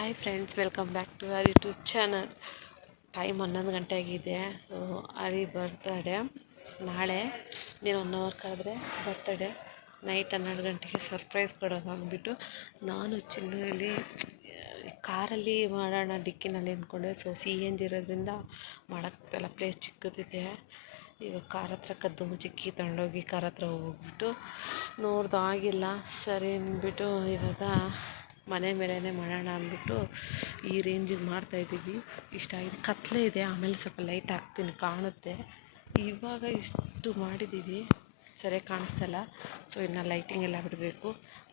Hi friends welcome back to our YouTube channel time ಹನ್ನೊಂದು ಗಂಟೆ ಆಗಿದೆ. ಸೊ ಅರಿ birthday ನಾಳೆ ನೀನು ಒನ್ ಅವರ್ಕ್ ಆದರೆ ಬರ್ತಡೆ ನೈಟ್ ಹನ್ನೆರಡು ಗಂಟೆಗೆ ಸರ್ಪ್ರೈಸ್ ಕೊಡೋದು ಅಂದ್ಬಿಟ್ಟು ನಾನು ಚಿನ್ನಲ್ಲಿ ಕಾರಲ್ಲಿ ಮಾಡೋಣ ಡಿಕ್ಕಿನಲ್ಲಿ ಅಂದ್ಕೊಂಡೆ. ಸೊ ಸಿ ಎನ್ ಜಿ ಇರೋದ್ರಿಂದ ಮಾಡೋಕ್ಕೆಲ್ಲ ಪ್ಲೇಸ್ ಚಿಕ್ಕದಿದೆ. ಇವಾಗ ಕಾರ್ ಹತ್ರ ಕದ್ದು ಮುಚ್ಚಿಕ್ಕಿ ತಗೊಂಡೋಗಿ ಕಾರ್ ಹತ್ರ ಹೋಗ್ಬಿಟ್ಟು ನೋಡ್ದು ಆಗಿಲ್ಲ. ಸರಿ ಅಂದ್ಬಿಟ್ಟು ಇವಾಗ ಮನೆ ಮೇಲೇ ಮಾಡೋಣ ಅಂದ್ಬಿಟ್ಟು ಈ ರೇಂಜಿಗೆ ಮಾಡ್ತಾಯಿದ್ದೀವಿ ಇಷ್ಟ ಆಗಿದೆ ಕತ್ಲೆ ಇದೆ, ಆಮೇಲೆ ಸ್ವಲ್ಪ ಲೈಟ್ ಹಾಕ್ತೀನಿ, ಕಾಣುತ್ತೆ. ಇವಾಗ ಇಷ್ಟು ಮಾಡಿದ್ದೀವಿ. ಸರಿಯಾಗಿ ಕಾಣಿಸ್ತಲ್ಲ ಸೊ ಇನ್ನು ಲೈಟಿಂಗ್ ಎಲ್ಲ ಬಿಡಬೇಕು.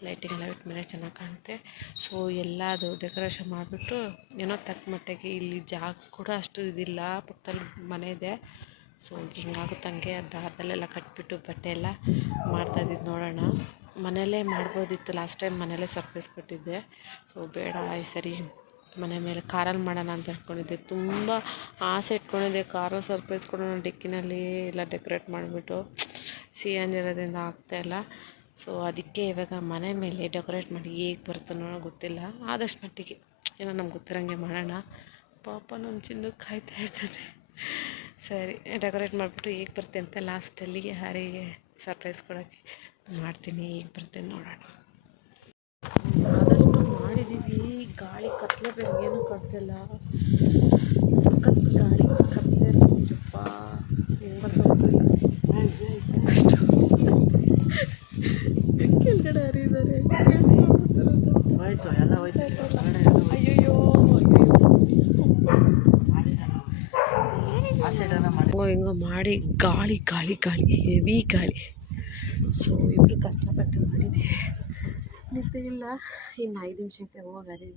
ಲೈಟಿಂಗ್ ಎಲ್ಲ ಬಿಟ್ಮೇಲೆ ಚೆನ್ನಾಗಿ ಕಾಣುತ್ತೆ. ಸೊ ಎಲ್ಲ ಅದು ಡೆಕೋರೇಷನ್ ಮಾಡಿಬಿಟ್ಟು ಏನೋ ತಕ್ಕ ಮಟ್ಟಿಗೆ ಇಲ್ಲಿ ಜಾಗ ಕೂಡ ಅಷ್ಟು ಇದಿಲ್ಲ. ಪಕ್ಕದಲ್ಲಿ ಮನೆ ಇದೆ. ಸೊ ಹಿಂಗಾಗುತ್ತಂಗೆ ದಾರದಲ್ಲೆಲ್ಲ ಕಟ್ಬಿಟ್ಟು ಬಟ್ಟೆ ಎಲ್ಲ ಮಾಡ್ತಾಯಿದ್ದು ನೋಡೋಣ. ಮನೆಯಲ್ಲೇ ಮಾಡ್ಬೋದಿತ್ತು. ಲಾಸ್ಟ್ ಟೈಮ್ ಮನೆಯಲ್ಲೇ ಸರ್ಪ್ರೈಸ್ ಕೊಟ್ಟಿದ್ದೆ. ಸೊ ಬೇಡ, ಈ ಸರಿ ಮನೆ ಮೇಲೆ ಕಾರಲ್ಲಿ ಮಾಡೋಣ ಅಂತ ಅಂದ್ಕೊಂಡಿದ್ದೆ ತುಂಬ ಆಸೆ ಇಟ್ಕೊಂಡಿದ್ದೆ. ಕಾರಲ್ಲಿ ಸರ್ಪ್ರೈಸ್ ಕೊಡೋಣ ಡಿಕ್ಕಿನಲ್ಲಿ ಎಲ್ಲ ಡೆಕೋರೇಟ್ ಮಾಡಿಬಿಟ್ಟು ಸಿಹಿ ಅಂದಿರೋದ್ರಿಂದ ಆಗ್ತಾಯಿಲ್ಲ ಸೊ ಅದಕ್ಕೆ ಇವಾಗ ಮನೆ ಮೇಲೆ ಡೆಕೋರೇಟ್ ಮಾಡಿ ಹೇಗೆ ಬರ್ತಾನೋ ಗೊತ್ತಿಲ್ಲ. ಆದಷ್ಟು ಮಟ್ಟಿಗೆ ಏನೋ ನಮ್ಗೆ ಗೊತ್ತಿರೋಂಗೆ ಮಾಡೋಣ. ಪಾಪ ನಮ್ಮ ಚಿನ್ನು ಕಾಯ್ತಾ ಇದ್ದಾನೆ. ಸರಿ ಡೆಕೋರೇಟ್ ಮಾಡಿಬಿಟ್ಟು ಹೇಗೆ ಬರುತ್ತೆ ಅಂತ ಲಾಸ್ಟಲ್ಲಿ ಹರಿಗೆ ಸರ್ಪ್ರೈಸ್ ಕೊಡೋಕ್ಕೆ ಮಾಡ್ತೀನಿ ಈಗ ಬರ್ತೀನಿ ನೋಡೋಣ. ಆದಷ್ಟು ಮಾಡಿದ್ದೀವಿ ಗಾಳಿ ಕತ್ಲೆ ಬೇರೆ ಏನೂ ಕಟ್ತಿಲ್ಲ ಸಖತ್ ಗಾಳಿ ಕತ್ಲೆ ಬರ್ತಾ ಕೆಳಗಡೆ ಹರಿದಾರೆ. ಹೋಯ್ತು ಎಲ್ಲ ಹೋಯ್ತು. ಅಯ್ಯೋ ಹೆಂಗೋ ಹೆಂಗೋ ಮಾಡಿ. ಗಾಳಿ ಗಾಳಿ ಗಾಳಿ ಹೆವಿ ಗಾಳಿ. ಸೊ ಇಬ್ಬರು ಕಷ್ಟಪಟ್ಟು ಮಾಡಿದ್ದೀವಿ. ನಿದ್ದೆ ಇಲ್ಲ, ಇನ್ನು ಐದು ನಿಮಿಷಕ್ಕೆ ಹೋಗಿ ಅದೇ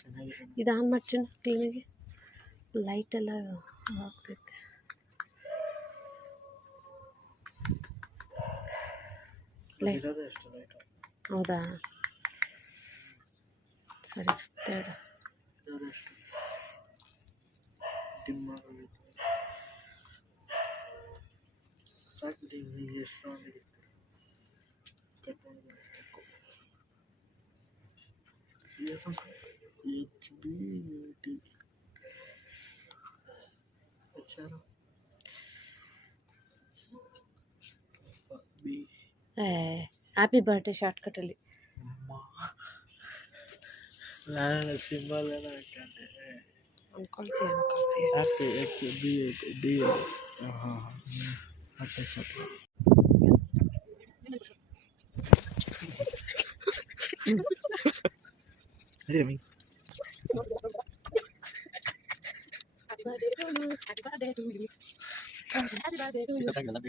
ಚೆನ್ನಾಗಿದೆ ಇದು ಆನ್ ಮಾಡ್ತೀನಿ ಕ್ಲೀನಿಗೆ ಲೈಟೆಲ್ಲ ಆಗ್ತೈತೆ ಲೈಟು ಹೌದಾ? ಸರಿ, ಸುತ್ತಾಡು. ಇರೋದೇ ಅಷ್ಟು ಡಿಮ್ ಆಗೋಗೈತೆ ಸಾಕು ಡಿಮ್ ಈಗ ಎಷ್ಟು ಒಂದಿರುತ್ತೆ ಕಟ್ಕೊಂಡು H B T H R B happy birthday ಶಾರ್ಟ್ಕಟಲ್ಲಿ ನಾನು ಸಿಂಬಲ್ ಎಲ್ಲ ಹಾಕೊಂಡೆ ಅನ್ಕೊಳ್ತೀವಿ ಅನ್ಕೊಳ್ತೀವಿ ಹ್ಯಾಪಿ ಎಚ್ ಬಿ ಡಿ ಹಾಂ ಹಾಂ ಮತ್ತೆ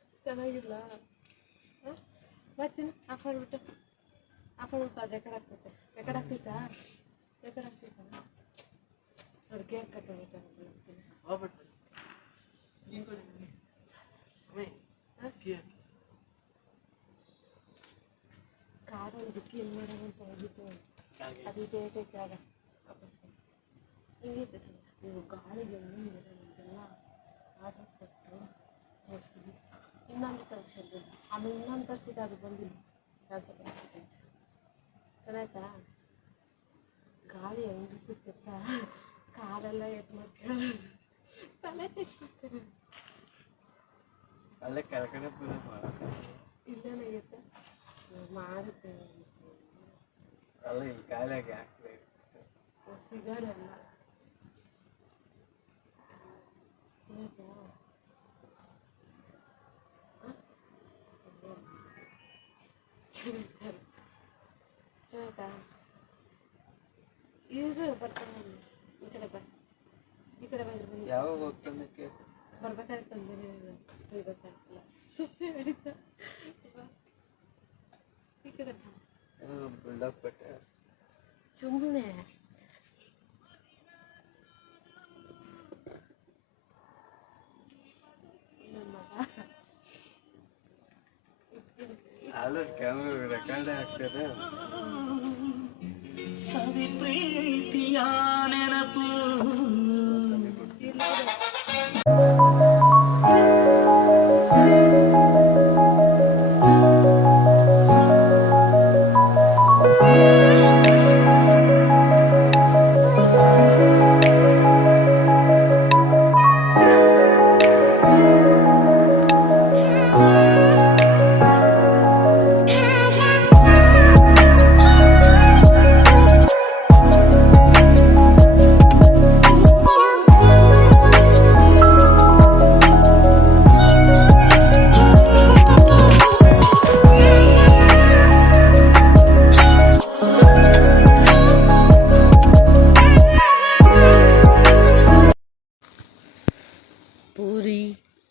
ಸ್ವಲ್ಪ ಅದೇ ಮೀ ಚೆನ್ನಾಗಿಲ್ಲ ಬೇಕು ಚೆನ್ನಾಗಿಲ್ಲ ಹ್ಯಾಪಿ ಬರ್ಡೇ ಟು ಯು ಇಷ್ಟೊತ್ತಾಗಿದೆಲ್ಲ ಬೇಕು ಚೆನ್ನಾಗಿಲ್ಲ ಬಚ್ಚಿನ ಆಫ್ ಮಾಡ್ಬಿಟ್ಟು ಆಫ್ ಮಾಡ್ಬಿಟ್ಟು ಅದು ರೆಕಾರ್ಡ್ ಆಗ್ತೈತೆ ರೆಕಾರ್ಡ್ ಆಗ್ತೈತಾ ರೆಕಾರ್ಡ್ ಆಗ್ತೈತಾ ನೋಡಿ ಕೇಕ್ ಕಟ್ ಮಾಡ್ಬಿಟ್ಟು ಹೋಗ್ಬಿಟ್ಟು ನೀನು ಕೊಡಿ ಅಮ್ಮಿ ಅಕ್ಕಿ ಕಾರಲ್ಲಿ ಡಿಕ್ಕಿ ಏನು ಮಾಡೋಣ ಅಂತ ಹೋಗಿತ್ತು ಹಾಕಿ ಅದು ಡೇಟೇ ಜಾಗ ವಾಪಸ್ ಹಿಂಗಿತ್ತು ನೀವು ಗಾಳಿಗೆ ನೀರೆಲ್ಲ ಆರ್ಡರ್ ಕೊಟ್ಟು ತೋರಿಸಿದ್ವಿ ಇನ್ನೊಂದು ತರಿಸಿದ್ದು ಆಮೇಲೆ ಇನ್ನೊಂದು ತರಿಸಿದ್ದು ಅದು ಬಂದಿಲ್ಲ ಕ್ಯಾನ್ಸಲ್ ಚೆನ್ನಾಯ್ತಾ? ಗಾಳಿ ಹೆಂಗ್ ಸಿಕ್ಕತ್ತಾ ಕಾಲೆಲ್ಲ ಮಾಡ್ಕೊಳ್ಳೋದು ತಲೆ ಚಚ್ಕೊಡ್ತೀನಿ ಅಲ್ಲೇ ಕೆಳಗಡೆ ಮಾಡೋದು ಇಲ್ಲೇನಾಗೈತೆ ಮಾಡುತ್ತೆ ಅಲ್ಲ ಇಲ್ಲಿ ಕಾಲಾಗಿ ಹಾಕ್ಬೇಕು ಸಿಗಲ್ಲ ಚೆನ್ನಾಯ್ತಾ ಚೆನ್ನಾಯ್ತಾ ಚೆನ್ನಾಯ್ತಾ ಇದು ಬರ್ತಾನೆ. ಈ ಕಡೆ ಬಾ ಈ ಕಡೆ ಬಂದು ಯಾವಾಗ ಹೋಗ್ತಾನೆ ಕೇಕ್ ಬರ್ಬೇಕಾದ್ರೆ ತಂದೇನೆ ಗೊತ್ತಾಗ್ತಿಲ್ಲ ಸುಮ್ಮನೆ ನಡೀತಾ ಬಾ. ಈ ಕಡೆ ಬಾ ಬಿಲ್ಡಪ್ ಕೊಟ್ಟೆ ಸುಮ್ಮನೆ ಕ್ಯಾಮ್ರಾ ರೆಕಾರ್ಡ್ ಆಗ್ತದೆ ಸವಿ ಪ್ರೀತಿಯ ನೆನಪು.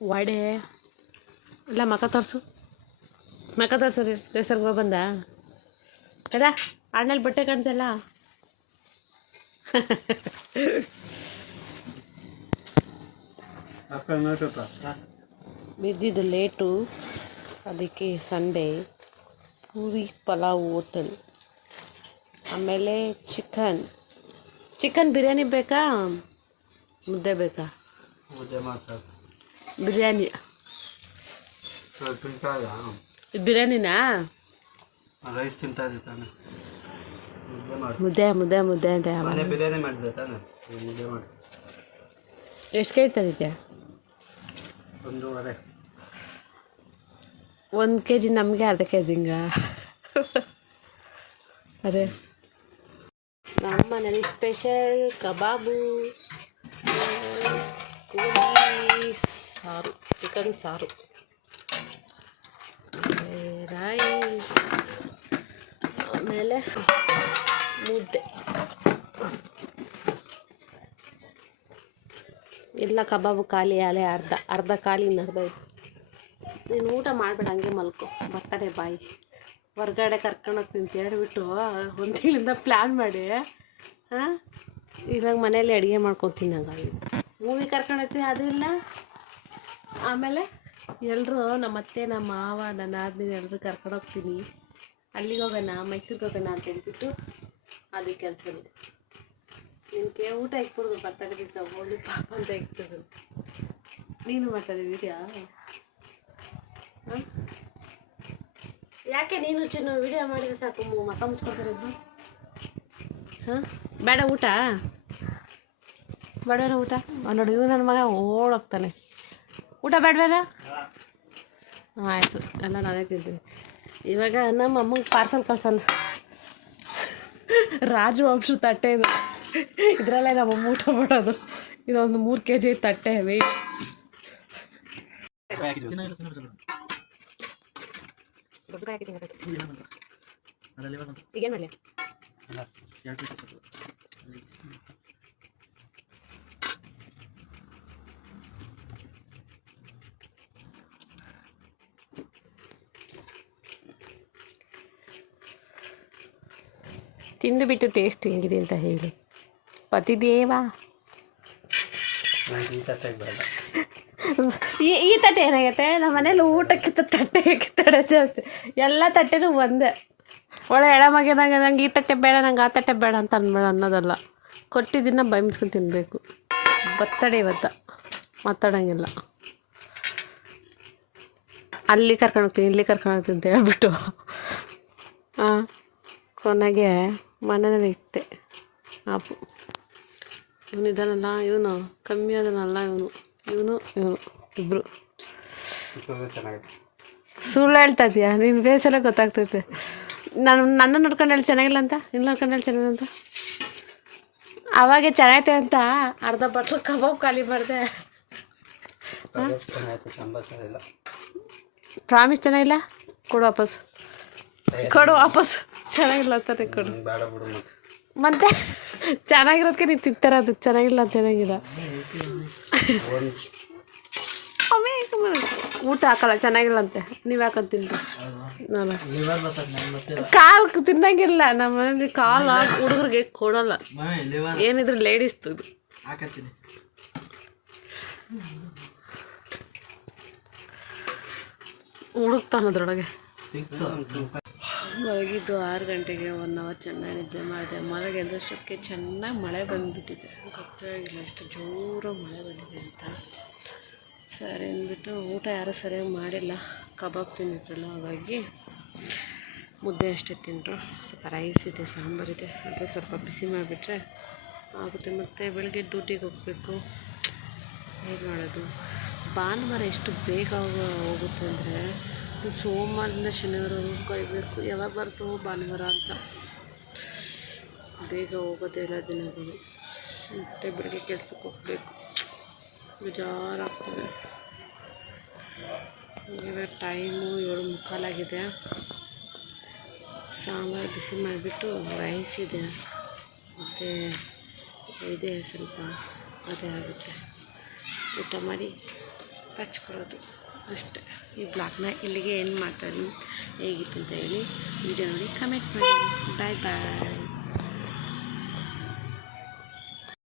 ವಡೆ. ಇಲ್ಲ, ಮಕ ತೋರಿಸು. ಮಕ ತೋರ್ಸು ರೀ ದೇವಸ್ಥಾನಕ್ಕೆ ಹೋಗಿ ಬಂದ. ಕದ ಅಣ್ಣಲ್ಲಿ ಬಟ್ಟೆ ಕಾಣ್ತಲ್ಲ? ಬಿದ್ದಿದ್ದು ಲೇಟು. ಅದಕ್ಕೆ ಸಂಡೇ. ಪೂರಿ, ಪಲಾವ್ ಹೋಟೆಲ್ ಆಮೇಲೆ ಚಿಕನ್. ಚಿಕನ್ ಬಿರಿಯಾನಿ ಬೇಕಾ? ಮುದ್ದೆ ಬೇಕಾ? ಮುದ್ದೆ ಮಾಡ್ತಾರೆ ಬಿರಿಯಾನಿ ಇದು ಬಿರಿಯಾನಿನಾ? ರೈಸ್ ತಿಂತಾ ಇದೆ ತಾನೆ. ಮುದ್ದೆ ಮುದ್ದೆ ಮುದ್ದೆ ಅಂತ ಮನೆ ಬಿರಿಯಾನಿ ಮಾಡಿದೆ ತಾನೆ. ಮುದ್ದೆ ಮಾಡಿ. ಎಷ್ಟು ಕೈ ತಂದಿದ್ದೆ ಒಂದೂವರೆ. ಒಂದು ಕೆ ಜಿ ನಮಗೆ ಅರ್ಧ ಕೆ ಜಿ ಹಿಂಗ. ಅರೆ. ನಮ್ಮ ಮನೇಲಿ ಸ್ಪೆಷಲ್ ಕಬಾಬು ಕೋಳಿ ಸಾರು ಚಿಕನ್ ಸಾರು. ರಾಯಿ, ಆಮೇಲೆ ಮುದ್ದೆ. ಎಲ್ಲ ಕಬಾಬು ಖಾಲಿ ಆಲೆ ಅರ್ಧ ಅರ್ಧ ಖಾಲಿ ಅರ್ಧ ನೀನು ಊಟ ಮಾಡಬೇಡ, ಹಂಗೆ ಮಲ್ಕೊ. ಬರ್ತಾರೆ ಬಾಯಿ. ಹೊರ್ಗಡೆ ಕರ್ಕೊಂಡೋಗ್ತೀನಿ ಅಂತ ಹೇಳ್ಬಿಟ್ಟು ಒಂದು ತಿಂಗಳಿಂದ ಪ್ಲ್ಯಾನ್ ಮಾಡಿ. ಹಾಂ ಇವಾಗ ಮನೇಲಿ ಅಡುಗೆ ಮಾಡ್ಕೊತೀನಿ ಹಂಗಾಗಿ ಮೂವಿ ಕರ್ಕೊಂಡೋಗ್ತೀನಿ ಅದು ಇಲ್ಲ? ಆಮೇಲೆ ಎಲ್ಲರೂ ನಮ್ಮ ಅತ್ತೆ, ನಮ್ಮ ಮಾವ, ನನ್ನ ಆದ್ಮೇಲೆ ಎಲ್ಲರೂ ಕರ್ಕೊಂಡೋಗ್ತೀನಿ ಅಲ್ಲಿಗೆ ಹೋಗೋಣ, ಮೈಸೂರಿಗೆ ಹೋಗೋಣ ಅಂತ ಹೇಳ್ಬಿಟ್ಟು ಅದು ಕೆಲಸ ನಿನಗೆ ಊಟ ಇಕ್ಬಿಡ್ದು ಬರ್ತಡೆ ದಿವಸ ಹೋಗ್ಲಿ ಪಾಪ ಅಂತ ಇಕ್ಬಿಡ್ದು ನೀನು ಮಾಡ್ತಾರೆ ವಿಡಿಯೋ? ಯಾಕೆ ನೀನು ಚಿನ್ನ ವಿಡಿಯೋ ಮಾಡಿದ್ರೆ ಸಾಕು ಮಕ್ಕ ಮಕ ಮುಚ್ಕೊಳ್ತಾರೆ ಹಾಂ? ಬೇಡ ಊಟ. ಬೇಡ ಊಟ? ನೋಡು ಇವ್ ನನ್ನ ಮಗ ಓಡೋಗ್ತಾನೆ. ಊಟ ಬೇಡವೇನ? ಹಾಂ ಆಯಿತು ಎಲ್ಲ ನಾನೇ ತಿಂತೀನಿ. ಇವಾಗ ನಮ್ಮ ಅಮ್ಮಂಗೆ ಪಾರ್ಸಲ್ ಕಳ್ಸೋಣ. ರಾಜವಂಶ ತಟ್ಟೆ ಇದು. ಇದರಲ್ಲೇ ನಮ್ಮ ಅಮ್ಮ ಊಟ ಮಾಡೋದು. ಇದೊಂದು ಮೂರು ಕೆ ಜಿ ತಟ್ಟೆ ವೆಯ್ಟ್ ಈಗೇನು ಮಾಡಲಿ? ತಿಂದು ಬಿಟ್ಟು ಟೇಸ್ಟ್ ಹೆಂಗಿದೆ ಅಂತ ಹೇಳಿ. ಪತಿದೇವಾ. ಈ ಈ ತಟ್ಟೆ ಏನಾಗೈತೆ ನಮ್ಮ ಮನೇಲಿ ಊಟಕ್ಕೆ ತಟ್ಟೆ ತಡೆ ಜಾಸ್ತಿ. ಎಲ್ಲ ತಟ್ಟೆನೂ ಒಂದೇ. ಒಳ್ಳೆ ಎಳಮಗಿದಾಗ ನಂಗೆ ಈ ತಟ್ಟೆ ಬೇಡ ನಂಗೆ ಆ ತಟ್ಟೆ ಬೇಡ ಅಂತ ಅನ್ಬೇಡ ಅನ್ನೋದಲ್ಲ. ಕೊಟ್ಟಿದ್ದನ್ನ ಬಯಮಿಸ್ಕೊಂಡು ತಿನ್ನಬೇಕು ಬರ್ತಡೆ ಇವತ್ತ. ಮಾತಾಡೋಂಗಿಲ್ಲ. ಅಲ್ಲಿ ಕರ್ಕೊಂಡು ಹೋಗ್ತೀನಿ ಇಲ್ಲಿ ಕರ್ಕೊಂಡು ಹೋಗ್ತೀನಿ ಅಂತ ಹೇಳ್ಬಿಟ್ಟು. ಹಾಂ ಕೊನೆಗೆ ಮನೇಲಿ ಇಟ್ಟೆ. ಆಪು. ಇವನು ಇದ್ದಾನಲ್ಲ ಇವನು ಕಮ್ಮಿ ಅದನಲ್ಲ ಇವನು. ಇವನು ಇವನು ಇಬ್ಬರು ಸುಳ್ಳು ಹೇಳ್ತಾ ಇದೀಯಾ? ನಿನ್ನ ಫೇಸಲ್ಲೇ ಗೊತ್ತಾಗ್ತೈತೆ. ನಾನು ನನ್ನ ನೋಡ್ಕೊಂಡು ಹೇಳಿ ಚೆನ್ನಾಗಿಲ್ಲ ಅಂತ? ನಿನ್ನ ನೋಡ್ಕೊಂಡು ಹೇಳಿ ಚೆನ್ನಾಗಿಲ್ಲ ಅಂತ? ಅವಾಗೆ ಚೆನ್ನಾಗೈತೆ ಅಂತ ಅರ್ಧ ಬಟ್ಲು ಕಬಾಬ್ ಖಾಲಿ ಮಾಡಿದೆ. ಪ್ರಾಮಿಸ್ ಚೆನ್ನಾಗಿಲ್ಲ? ಕೊಡು ವಾಪಸ್. ಕೊಡು ವಾಪಸ್ ಚೆನ್ನಾಗಿಲ್ಲ ಅಂತಾನೆ ಕೊಡು. ಮತ್ತೆ. ಚೆನ್ನಾಗಿರೋದಕ್ಕೆ ನೀವು ತಿಂತಾರದು ಚೆನ್ನಾಗಿಲ್ಲ ಅಂತ ಹೇಳಂಗಿಲ್ಲ ಊಟ ಹಾಕಲ್ಲ ಚೆನ್ನಾಗಿಲ್ಲ ಅಂತೆ. ನೀವು ಯಾಕಂತ ತಿಂತ ಕಾಲು ತಿನ್ನಂಗಿಲ್ಲ ನಮ್ಮ ಮನೇಲಿ ಕಾಲು ಹುಡುಗರಿಗೆ ಕೊಡಲ್ಲ. ಏನಿದ್ರು ಲೇಡೀಸ್ ಇದು. ಹುಡುಕ್ತಾನದ್ರೊಳಗೆ ಮಲಗಿದ್ದು ಆರು ಗಂಟೆಗೆ ಒನ್ ಅವರ್ ಚೆನ್ನಾಗಿ ನಿದ್ದೆ ಮಾಡಿದೆ. ಮಲಗಿ ಎದ್ದಷ್ಟೊತ್ತಿಗೆ ಚೆನ್ನಾಗಿ ಮಳೆ ಬಂದುಬಿಟ್ಟಿದೆ. ಗೊತ್ತೇ ಆಗಿಲ್ಲ ಅಷ್ಟು ಜೋರಾಗಿ ಮಳೆ ಬಂದಿದೆ ಅಂತ. ಸರಿ ಅಂದ್ಬಿಟ್ಟು ಊಟ ಯಾರೂ ಸರಿಯಾಗಿ ಮಾಡಿಲ್ಲ. ಕಬಾಬ್ ತಿಂದಿದ್ರಲ್ಲ, ಹಾಗಾಗಿ ಮುದ್ದೆ ಅಷ್ಟೇ ತಿಂದರು. ಸ್ವಲ್ಪ ರೈಸ್ ಇದೆ ಸಾಂಬಾರಿದೆ ಅದು ಸ್ವಲ್ಪ ಬಿಸಿ ಮಾಡಿಬಿಟ್ರೆ ಆಗುತ್ತೆ. ಮತ್ತು ಬೆಳಗ್ಗೆ ಡ್ಯೂಟಿಗೆ ಹೋಗಬೇಕು. ಹೇಗೆ ಮಾಡೋದು? ಭಾನುವಾರ ಎಷ್ಟು ಬೇಗ ಹೋಗುತ್ತೆ ಅಂದರೆ ಸೋಮವಾರದಿಂದ ಶನಿವಾರವರೆಗೂ ಕಾಯಬೇಕು. ಯಾವಾಗ ಬರ್ತೋ ಭಾನುವಾರ ಅಂತ. ಬೇಗ ಹೋಗೋದೇ ಇಲ್ಲ ದಿನಗಳು. ಮತ್ತೆ ಬೆಳಗ್ಗೆ ಕೆಲ್ಸಕ್ಕೆ ಹೋಗಬೇಕು. ಬೇಜಾರಾಗ್ತದೆ. ಈಗ ಟೈಮು ಏಳು ಮುಕ್ಕಾಲಾಗಿದೆ. ಸಾಂಬಾರು ಬಿಸಿ ಮಾಡಿಬಿಟ್ಟು ರೈಸ್ ಇದೆ. ಮತ್ತು ಇದೆ ಸ್ವಲ್ಪ ಅದೇ ಆಗುತ್ತೆ. ಊಟ ಮಾಡಿ ಹಚ್ಕೊಳ್ಳೋದು. ಅಷ್ಟೇ. ಈ ಬ್ಲಾಗ್ನ ಇಲ್ಲಿಗೆ ಏನು ಮಾಡ್ತಾಯಿದ್ದೀನಿ ಹೇಗಿತ್ತು ಅಂತ ಹೇಳಿ ವಿಡಿಯೋ ನೋಡಿ ಕಮೆಂಟ್ ಮಾಡಿ. ಬಾಯ್ ಬಾಯ್